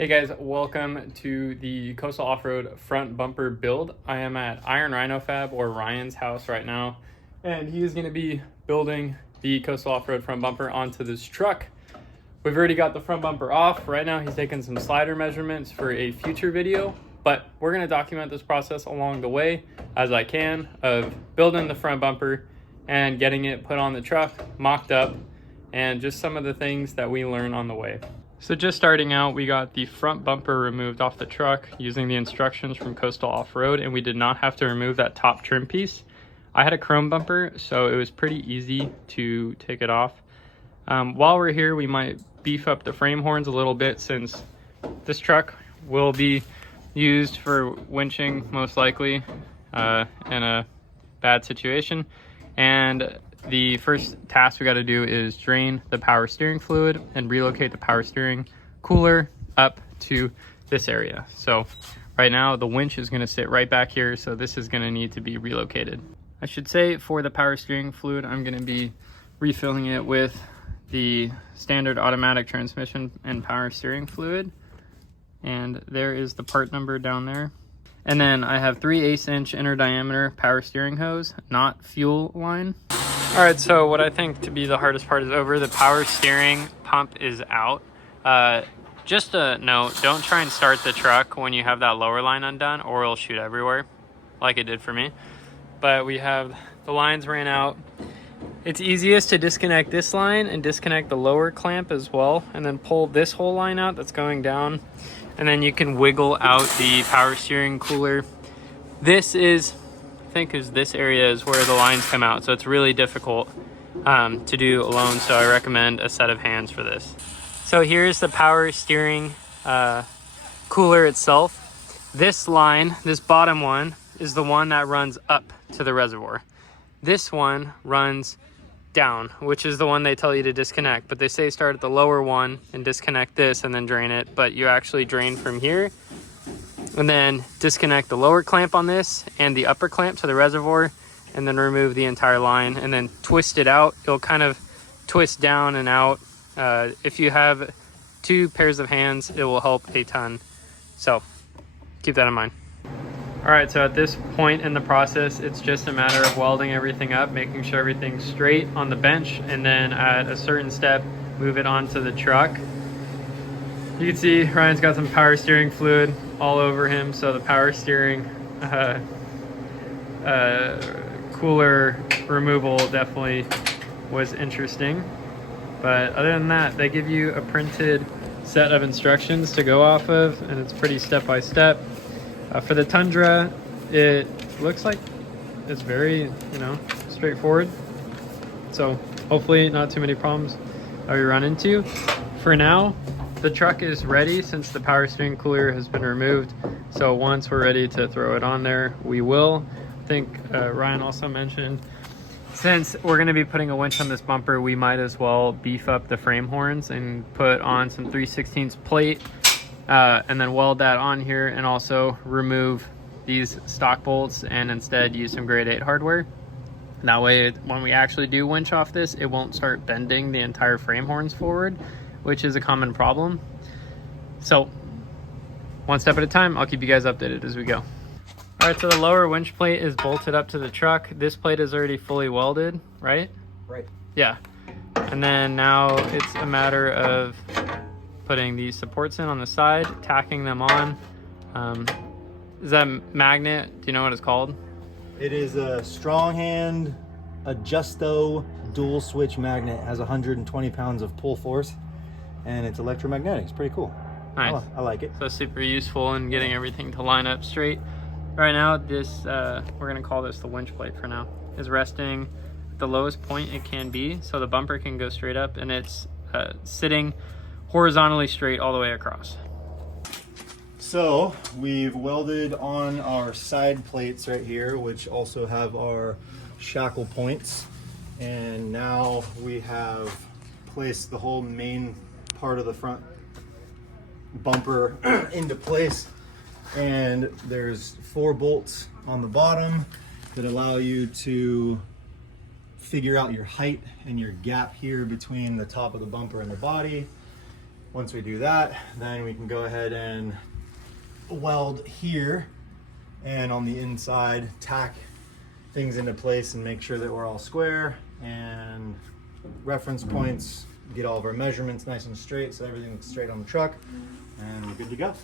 Hey guys, welcome to the Coastal Off-Road front bumper build. I am at Iron Rhino Fab, or Ryan's house right now, and he is going to be building the Coastal Off-Road front bumper onto this truck. We've already got the front bumper off. Right now he's taking some slider measurements for a future video, but we're going to document this process along the way as I can of building the front bumper and getting it put on the truck, mocked up, and just some of the things that we learn on the way. So just starting out, we got the front bumper removed off the truck using the instructions from Coastal Off-Road, and we did not have to remove that top trim piece. I had a chrome bumper, so it was pretty easy to take it off. While we're here, we might beef up the frame horns a little bit since this truck will be used for winching most likely in a bad situation. And the first task we got to do is drain the power steering fluid and relocate the power steering cooler up to this area. So right now the winch is going to sit right back here, so this is going to need to be relocated. I should say for the power steering fluid, I'm going to be refilling it with the standard automatic transmission and power steering fluid. And there is the part number down there. And then I have 3/8 inch inner diameter power steering hose, not fuel line. All right, so what I think to be the hardest part is over. The power steering pump is out. Just a note, don't try and start the truck when you have that lower line undone, or it'll shoot everywhere like it did for me. But we have the lines ran out. It's easiest to disconnect this line and disconnect the lower clamp as well, and then pull this whole line out that's going down, and then you can wiggle out the power steering cooler. This is, I think, is this area is where the lines come out, so it's really difficult to do alone, so I recommend a set of hands for this. So here's the power steering cooler itself. This line, this bottom one, is the one that runs up to the reservoir. This one runs down, which is the one they tell you to disconnect, but they say start at the lower one and disconnect this and then drain it, but you actually drain from here and then disconnect the lower clamp on this and the upper clamp to the reservoir, and then remove the entire line and then twist it out. It'll kind of twist down and out. If you have two pairs of hands, it will help a ton. So keep that in mind. All right, so at this point in the process, it's just a matter of welding everything up, making sure everything's straight on the bench, and then at a certain step, move it onto the truck. You can see Ryan's got some power steering fluid all over him, so the power steering cooler removal definitely was interesting. But other than that, they give you a printed set of instructions to go off of, and it's pretty step-by-step. For the Tundra, it looks like it's very, straightforward. So hopefully not too many problems that we run into. For now, the truck is ready since the power steering cooler has been removed. So once we're ready to throw it on there, we will. I think Ryan also mentioned, since we're gonna be putting a winch on this bumper, we might as well beef up the frame horns and put on some 3/16 plate and then weld that on here, and also remove these stock bolts and instead use some grade 8 hardware. That way, when we actually do winch off this, it won't start bending the entire frame horns forward, which is a common problem. So one step at a time, I'll keep you guys updated as we go. All right, so the lower winch plate is bolted up to the truck. This plate is already fully welded, right? Right. Yeah. And then now it's a matter of putting these supports in on the side, tacking them on. Is that magnet? Do you know what it's called? It is a strong hand Adjusto dual switch magnet. It has 120 pounds of pull force, and it's electromagnetic. It's pretty cool. Nice. I like it. So super useful in getting everything to line up straight. Right now, this, we're gonna call this the winch plate for now, is resting at the lowest point it can be, so the bumper can go straight up, and it's sitting horizontally straight all the way across. So we've welded on our side plates right here, which also have our shackle points, and now we have placed the whole main part of the front bumper into place, and there's 4 bolts on the bottom that allow you to figure out your height and your gap here between the top of the bumper and the body. Once we do that, then we can go ahead and weld here, and on the inside tack things into place and make sure that we're all square, and reference points, get all of our measurements nice and straight so everything looks straight on the truck, and we're good to go.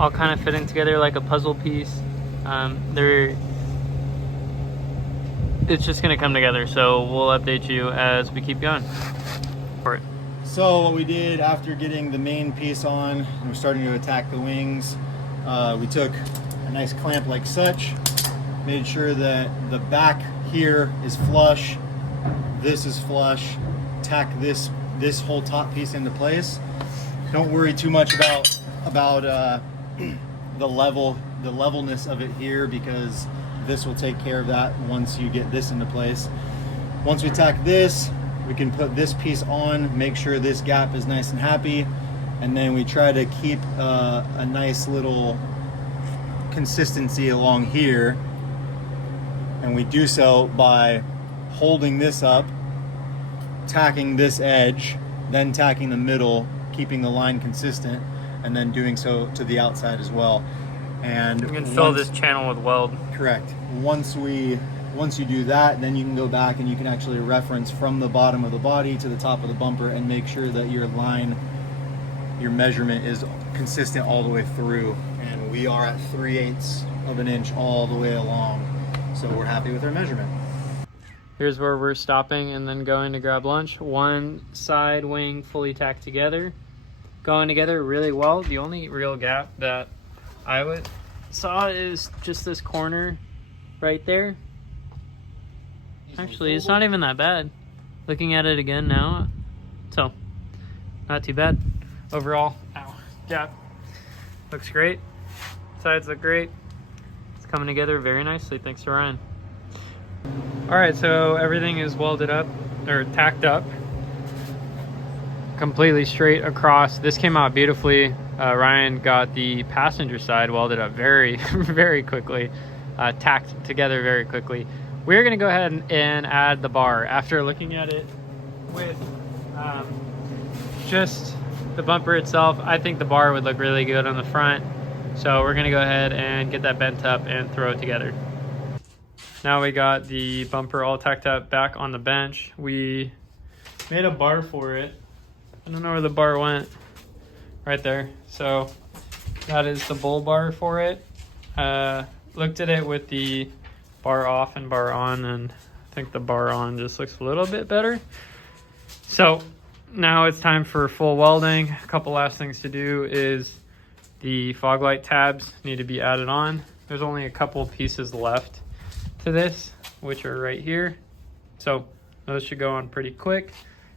All kind of fitting together like a puzzle piece. It's just gonna come together, so we'll update you as we keep going for it. So what we did after getting the main piece on, and we're starting to attack the wings, we took a nice clamp like such, made sure that the back here is flush, this is flush, tack this whole top piece into place. Don't worry too much about the levelness of it here, because this will take care of that once you get this into place. Once we tack this, we can put this piece on, make sure this gap is nice and happy, and then we try to keep a nice little consistency along here, and we do so by holding this up, tacking this edge, then tacking the middle, keeping the line consistent, and then doing so to the outside as well. And you can fill this channel with weld. Correct. Once you do that, then you can go back and you can actually reference from the bottom of the body to the top of the bumper and make sure that your line, your measurement is consistent all the way through. And we are at 3/8 of an inch all the way along, so we're happy with our measurement. Here's where we're stopping and then going to grab lunch. One side wing fully tacked together, going together really well. The only real gap that I saw is just this corner right there. Actually, it's not even that bad. Looking at it again now, so not too bad. Overall, gap looks great. Sides look great. It's coming together very nicely, thanks to Ryan. All right, so everything is welded up, or tacked up, completely straight across. This came out beautifully. Ryan got the passenger side welded up very, very quickly, tacked together very quickly. We're gonna go ahead and add the bar. After looking at it with just the bumper itself, I think the bar would look really good on the front. So we're gonna go ahead and get that bent up and throw it together. Now we got the bumper all tacked up back on the bench. We made a bar for it. I don't know where the bar went. Right there. So that is the bull bar for it. Looked at it with the bar off and bar on, and I think the bar on just looks a little bit better. So now it's time for full welding. A couple last things to do is the fog light tabs need to be added on. There's only a couple pieces left to this, which are right here. So those should go on pretty quick.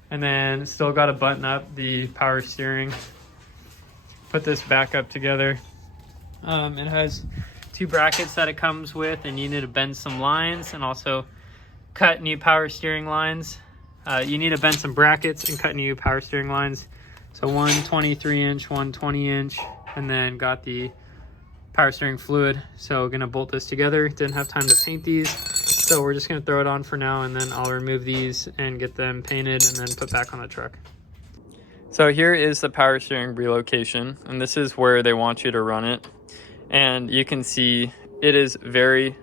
And then still got to button up the power steering. Put this back up together. It has 2 brackets that it comes with, and you need to bend some lines and also cut new power steering lines. You need to bend some brackets and cut new power steering lines. So one 23-inch, one 20-inch, and then got the power steering fluid. So gonna bolt this together. Didn't have time to paint these, so we're just gonna throw it on for now, and then I'll remove these and get them painted and then put back on the truck. So here is the power steering relocation, and this is where they want you to run it. And you can see it is very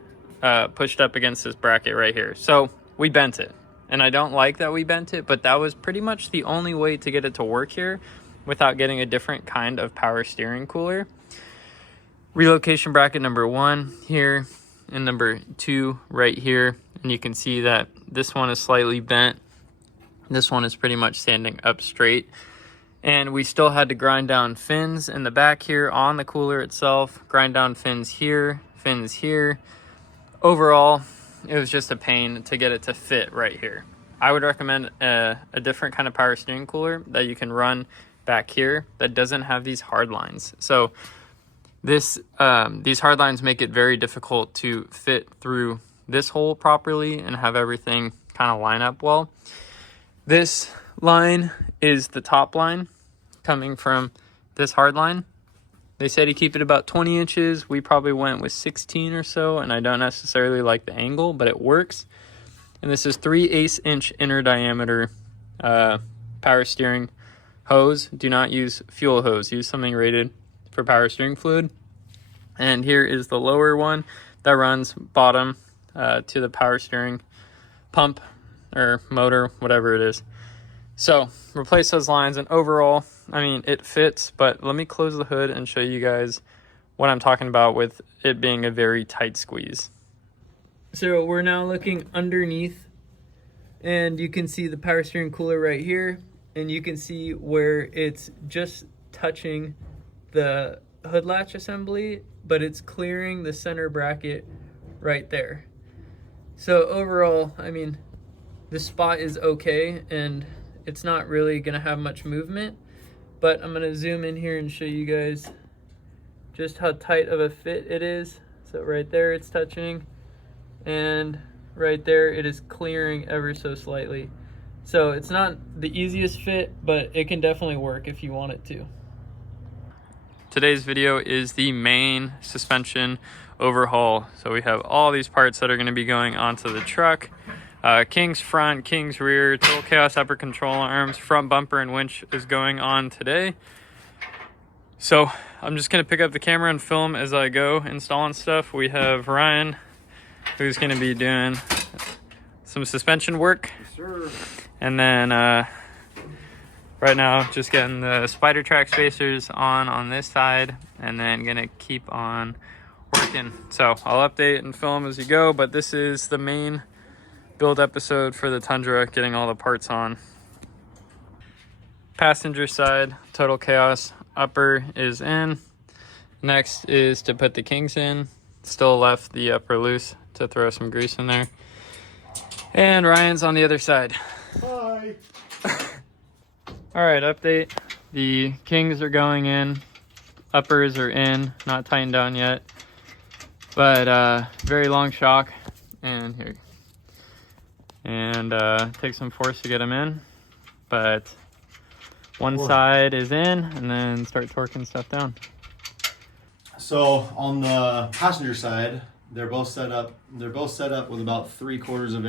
pushed up against this bracket right here. So we bent it, and I don't like that we bent it, but that was pretty much the only way to get it to work here without getting a different kind of power steering cooler. Relocation bracket number 1 here, and number 2 right here. And you can see that this one is slightly bent. This one is pretty much standing up straight. And we still had to grind down fins in the back here on the cooler itself, grind down fins here, fins here. Overall, it was just a pain to get it to fit right here. I would recommend a different kind of power steering cooler that you can run back here that doesn't have these hard lines. So these hard lines make it very difficult to fit through this hole properly and have everything kind of line up well. This line is the top line coming from this hard line. They said to keep it about 20 inches. We probably went with 16 or so, and I don't necessarily like the angle, but it works. And this is 3/8 inch inner diameter power steering hose. Do not use fuel hose. Use something rated for power steering fluid. And here is the lower one that runs bottom to the power steering pump or motor, whatever it is. So replace those lines, and overall, I mean, it fits, but let me close the hood and show you guys what I'm talking about with it being a very tight squeeze. So we're now looking underneath, and you can see the power steering cooler right here, and you can see where it's just touching the hood latch assembly, but it's clearing the center bracket right there. So overall, I mean, the spot is okay, and it's not really gonna have much movement, but I'm gonna zoom in here and show you guys just how tight of a fit it is. So right there it's touching, and right there it is clearing ever so slightly. So it's not the easiest fit, but it can definitely work if you want it to. Today's video is the main suspension overhaul. So we have all these parts that are gonna be going onto the truck. King's front, King's rear, Total Chaos upper control arms, front bumper and winch is going on today. So I'm just gonna pick up the camera and film as I go installing stuff. We have Ryan, who's gonna be doing some suspension work. Yes, sir. And then right now just getting the spider track spacers on this side, and then gonna keep on working. So I'll update and film as you go, but this is the main build episode for the Tundra, getting all the parts on. Passenger side, Total Chaos upper is in. Next is to put the Kings in. Still left the upper loose to throw some grease in there. And Ryan's on the other side. Bye. All right, update. The Kings are going in. Uppers are in, not tightened down yet. But very long shock. And here. And take some force to get them in, but one side is in, and then start torquing stuff down. So on the passenger side, they're both set up with about 3/4 of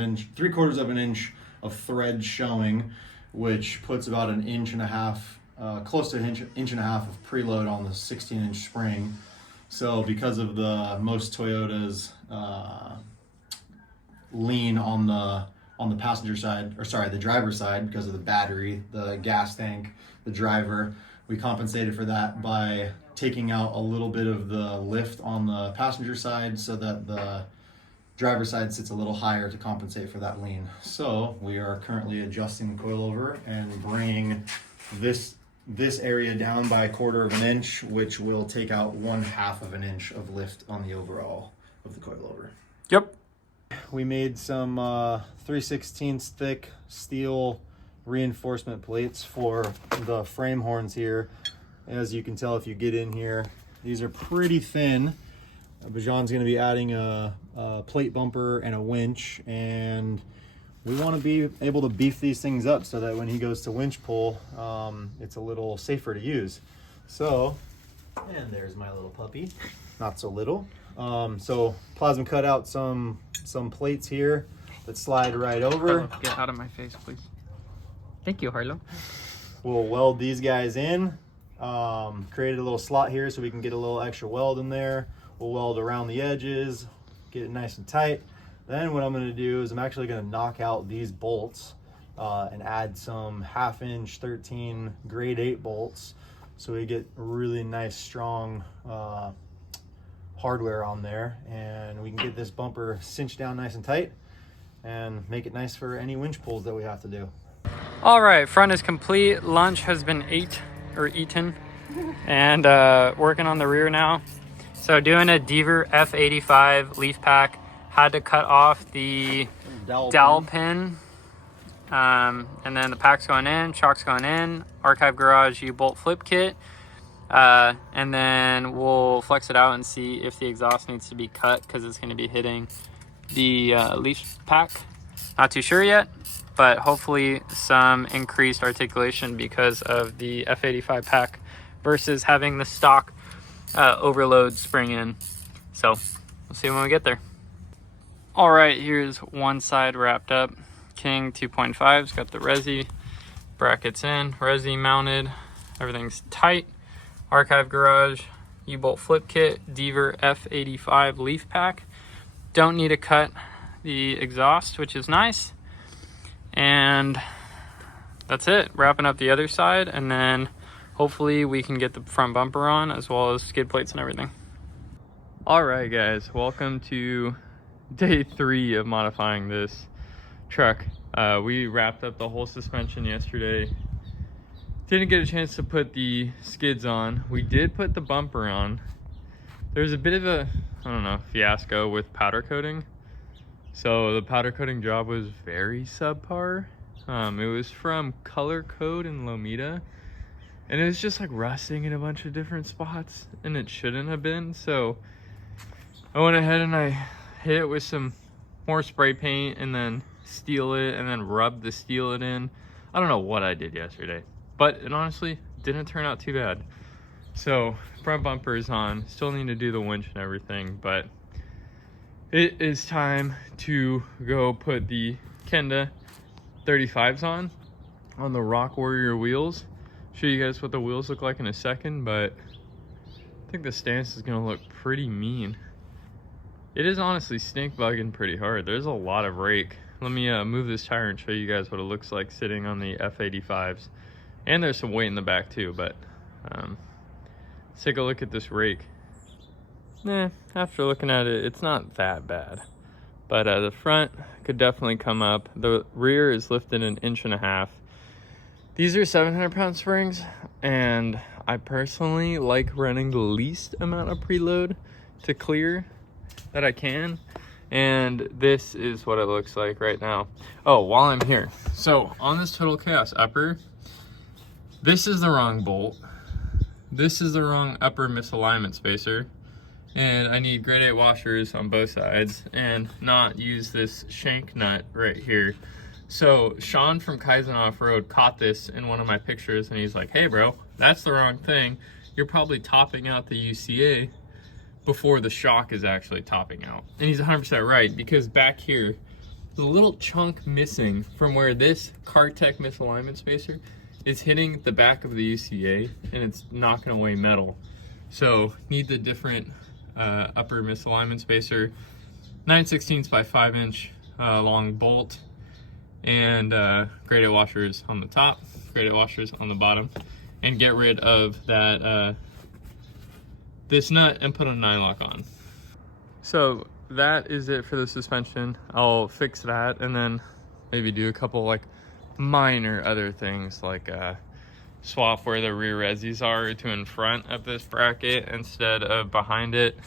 an inch of thread showing, which puts about an inch and a half, close to an inch and a half of preload on the 16-inch spring. So because of the most Toyotas lean on the passenger side, or sorry, the driver's side, because of the battery, the gas tank, the driver, we compensated for that by taking out a little bit of the lift on the passenger side so that the driver's side sits a little higher to compensate for that lean. So we are currently adjusting the coilover and bringing this area down by 1/4 of an inch, which will take out 1/2 of an inch of lift on the overall of the coilover. Yep. We made some 3/16 thick steel reinforcement plates for the frame horns here. As you can tell if you get in here, these are pretty thin. Bajan's going to be adding a plate bumper and a winch, and we want to be able to beef these things up so that when he goes to winch pull, it's a little safer to use. So, and there's my little puppy, not so little. So Plasma cut out some plates here that slide right over. Harlow, get out of my face, please. Thank you, Harlow. We'll weld these guys in. Created a little slot here so we can get a little extra weld in there. We'll weld around the edges, get it nice and tight. Then what I'm going to do is I'm actually going to knock out these bolts and add some 1/2 inch 13 grade 8 bolts, so we get really nice strong hardware on there, and we can get this bumper cinched down nice and tight and make it nice for any winch pulls that we have to do. All right, front is complete. Lunch has been eaten, and working on the rear now. So doing a Deaver F85 leaf pack. Had to cut off the dowel pin. And then the pack's going in, shock's going in, Archive Garage U-bolt flip kit. And then we'll flex it out and see if the exhaust needs to be cut, because it's going to be hitting the leaf pack. Not too sure yet, but hopefully some increased articulation because of the F85 pack versus having the stock overload spring in. So we'll see when we get there. All right, here's one side wrapped up. King 2.5's got the resi brackets in, resi mounted, everything's tight. Archive garage, U-bolt flip kit, Deaver F85 leaf pack. Don't need to cut the exhaust, which is nice. And that's it. Wrapping up the other side, and then hopefully we can get the front bumper on as well as skid plates and everything. All right, guys, welcome to day 3 of modifying this truck. We wrapped up the whole suspension yesterday. Didn't get a chance to put the skids on. We did put the bumper on. There's a bit of a, I don't know, fiasco with powder coating. So the powder coating job was very subpar. It was from Color Code in Lomita, and it was just like rusting in a bunch of different spots, and it shouldn't have been. So I went ahead and I hit it with some more spray paint and then steel it and then rub the steel it in. I don't know what I did yesterday, but it honestly didn't turn out too bad. So front bumper is on, still need to do the winch and everything, but it is time to go put the Kenda 35s on the Rock Warrior wheels. Show you guys what the wheels look like in a second, but I think the stance is gonna look pretty mean. It is honestly stink bugging pretty hard. There's a lot of rake. Let me move this tire and show you guys what it looks like sitting on the F85s. And there's some weight in the back too, but let's take a look at this rake. After looking at it, it's not that bad. But the front could definitely come up. The rear is lifted 1.5 inches. These are 700-pound springs, and I personally like running the least amount of preload to clear that I can. And this is what it looks like right now. Oh, while I'm here, so on this Total Chaos upper, this is the wrong bolt. This is the wrong upper misalignment spacer. And I need grade 8 washers on both sides and not use this shank nut right here. So Sean from Kaizen Off-Road caught this in one of my pictures, and he's like, hey bro, that's the wrong thing. You're probably topping out the UCA before the shock is actually topping out. And he's 100% right, because back here, there's a little chunk missing from where this Cartech misalignment spacer is hitting the back of the UCA, and it's knocking away metal. So need the different upper misalignment spacer, 9/16 by 5 inch long bolt, and grade 8 washers on the top, grade 8 washers on the bottom, and get rid of that this nut and put a 9-lock on. So that is it for the suspension. I'll fix that and then maybe do a couple like minor other things, like swap where the rear resis are to in front of this bracket instead of behind it.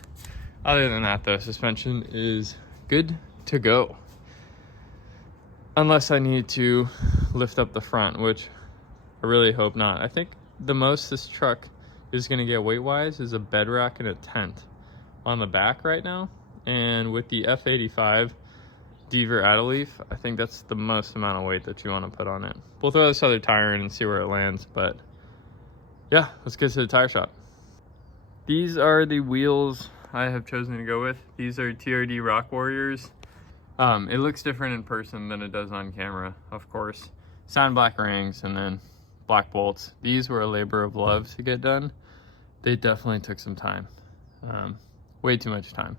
Other than that though, suspension is good to go. Unless I need to lift up the front, which I really hope not. I think the most this truck is gonna get weight-wise is a bed rack and a tent on the back right now. And with the F85 Deaver Adeleaf, I think that's the most amount of weight that you want to put on it. We'll throw this other tire in and see where it lands, but yeah, let's get to the tire shop. These are the wheels I have chosen to go with. These are TRD Rock Warriors. It looks different in person than it does on camera, of course. Sound black rings and then black bolts. These were a labor of love to get done. They definitely took some time, way too much time.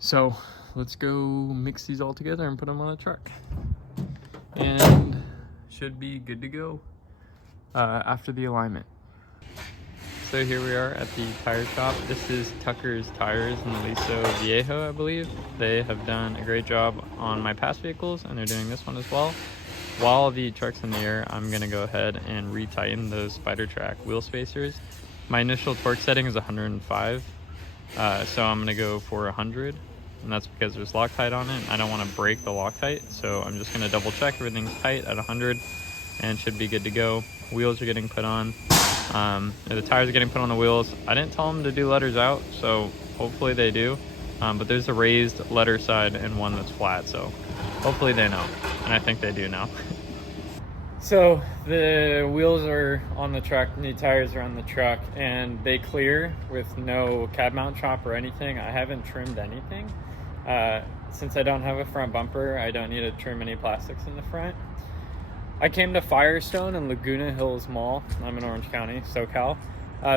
So let's go mix these all together and put them on a truck. And should be good to go after the alignment. So here we are at the tire shop. This is Tucker's Tires in Aliso Viejo, I believe. They have done a great job on my past vehicles, and they're doing this one as well. While the truck's in the air, I'm gonna go ahead and retighten those Spider Track wheel spacers. My initial torque setting is 105, so I'm gonna go for 100. And that's because there's Loctite on it. I don't want to break the Loctite, so I'm just going to double check everything's tight at 100 and should be good to go. Wheels are getting put on. The tires are getting put on the wheels. I didn't tell them to do letters out, so hopefully they do. But there's a raised letter side and one that's flat, so hopefully they know, and I think they do now. So the wheels are on the truck, new tires are on the truck, and they clear with no cab mount chop or anything. I haven't trimmed anything. Since I don't have a front bumper, I don't need to trim any plastics in the front. I came to Firestone in Laguna Hills Mall. I'm in Orange County, SoCal.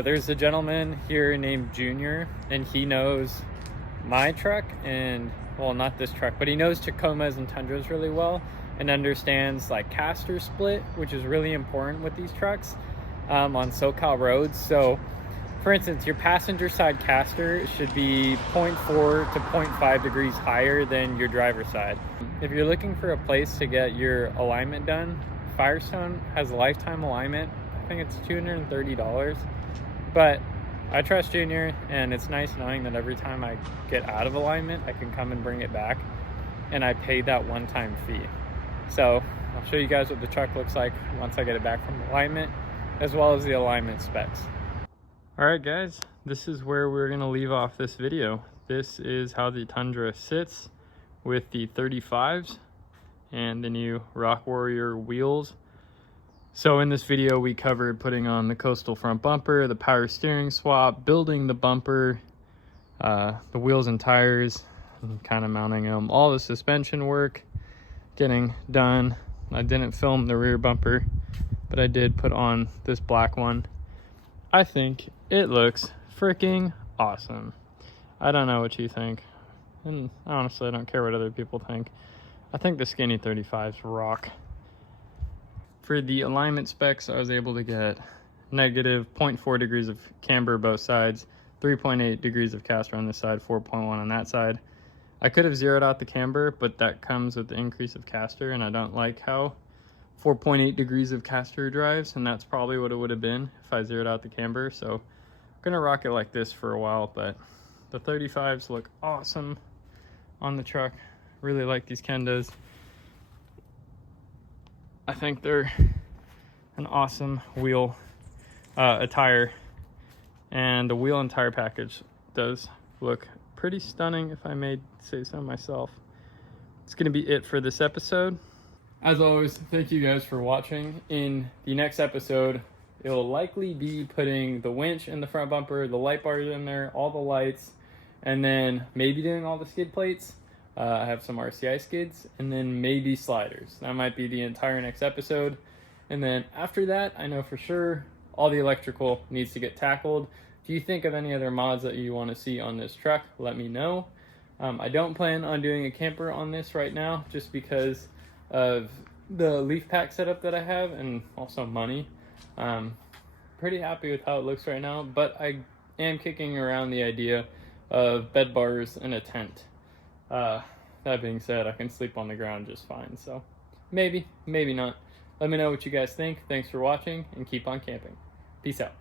There's a gentleman here named Junior, and he knows my truck, and well, not this truck, but he knows Tacomas and Tundras really well and understands like caster split, which is really important with these trucks on SoCal roads. So for instance, your passenger side caster should be 0.4 to 0.5 degrees higher than your driver's side. If you're looking for a place to get your alignment done, Firestone has lifetime alignment. I think it's $230, but I trust Junior, and it's nice knowing that every time I get out of alignment, I can come and bring it back, and I paid that one-time fee. So I'll show you guys what the truck looks like once I get it back from alignment, as well as the alignment specs. All right, guys, this is where we're gonna leave off this video. This is how the Tundra sits with the 35s and the new Rock Warrior wheels. So in this video, we covered putting on the coastal front bumper, the power steering swap, building the bumper, the wheels and tires, and kind of mounting them, all the suspension work getting done. I didn't film the rear bumper, but I did put on this black one. I think it looks freaking awesome. I don't know what you think, and honestly, I don't care what other people think. I think the skinny 35s rock. For the alignment specs, I was able to get negative 0.4 degrees of camber both sides, 3.8 degrees of caster on this side, 4.1 on that side. I could have zeroed out the camber, but that comes with the increase of caster, and I don't like how 4.8 degrees of caster drives, and that's probably what it would have been if I zeroed out the camber. So I'm gonna rock it like this for a while, but the 35s look awesome on the truck. Really like these Kendas. I think they're an awesome wheel, a tire, and the wheel and tire package does look pretty stunning, if I may say so myself. It's gonna be it for this episode. As always, thank you guys for watching. In the next episode, it'll likely be putting the winch in the front bumper, the light bars in there, all the lights, and then maybe doing all the skid plates. I have some RCI skids, and then maybe sliders. That might be the entire next episode. And then after that, I know for sure all the electrical needs to get tackled. If you think of any other mods that you want to see on this truck, let me know. I don't plan on doing a camper on this right now, just because of the leaf pack setup that I have, and also money. Pretty happy with how it looks right now, but I am kicking around the idea of bed bars and a tent. That being said, I can sleep on the ground just fine, so maybe, maybe not. Let me know what you guys think. Thanks for watching, and keep on camping. Peace out.